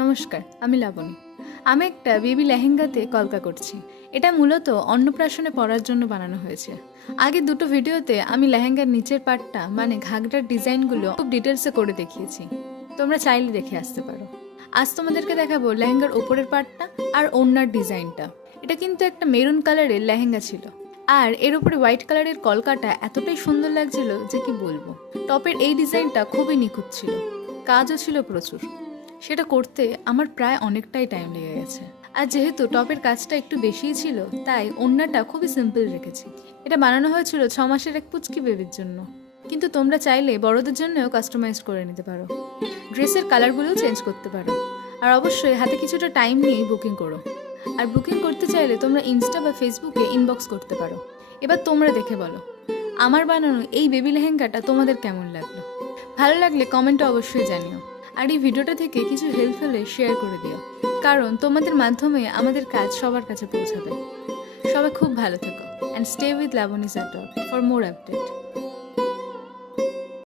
নমস্কার, আমি লাবণী। আমি একটা বেবি লেহেঙ্গাতে কলকা করছি। এটা মূলত অন্নপ্রাশনে পরার জন্য বানানো হয়েছে। আগে দুটো ভিডিওতে আমি লেহেঙ্গার নিচের পার্টটা মানে ঘাগরার ডিজাইনগুলো খুব ডিটেলসে করে দেখিয়েছি। তোমরা চাইলে দেখে আসতে পারো। আজ তোমাদেরকে দেখাবো লেহেঙ্গার ওপরের পার্টটা আর ওড়নার ডিজাইনটা। এটা কিন্তু একটা মেরুন কালারের লেহেঙ্গা ছিল, আর এর উপরে হোয়াইট কালারের কলকাটা এতটাই সুন্দর লাগছিল যে কি বলবো। টপের এই ডিজাইনটা খুবই নিখুঁত ছিল, কাজও ছিল প্রচুর। সেটা করতে আমার প্রায় অনেকটাই টাইম লেগে গেছে। আর যেহেতু টপের কাজটা একটু বেশিই ছিল, তাই ওড়নাটা খুবই সিম্পল রেখেছি। এটা বানানো হয়েছিল 6 মাসের এক পুচকি বেবির জন্য, কিন্তু তোমরা চাইলে বড়দের জন্যও কাস্টমাইজ করে নিতে পারো। ড্রেসের কালারগুলোও চেঞ্জ করতে পারো। আর অবশ্যই হাতে কিছুটা টাইম নিয়েই বুকিং করো। আর বুকিং করতে চাইলে তোমরা ইনস্টা বা ফেসবুকে ইনবক্স করতে পারো। এবার তোমরা দেখে বলো আমার বানানো এই বেবি লেহেঙ্গাটা তোমাদের কেমন লাগলো। ভালো লাগলে কমেন্টে অবশ্যই জানিও। আর এই ভিডিওটা থেকে কিছু হেল্প হলে শেয়ার করে দিও, কারণ তোমাদের মাধ্যমে আমাদের কাজ সবার কাছে পৌঁছাবে। সবাই খুব ভালো থেকো, and stay with Labani for more update.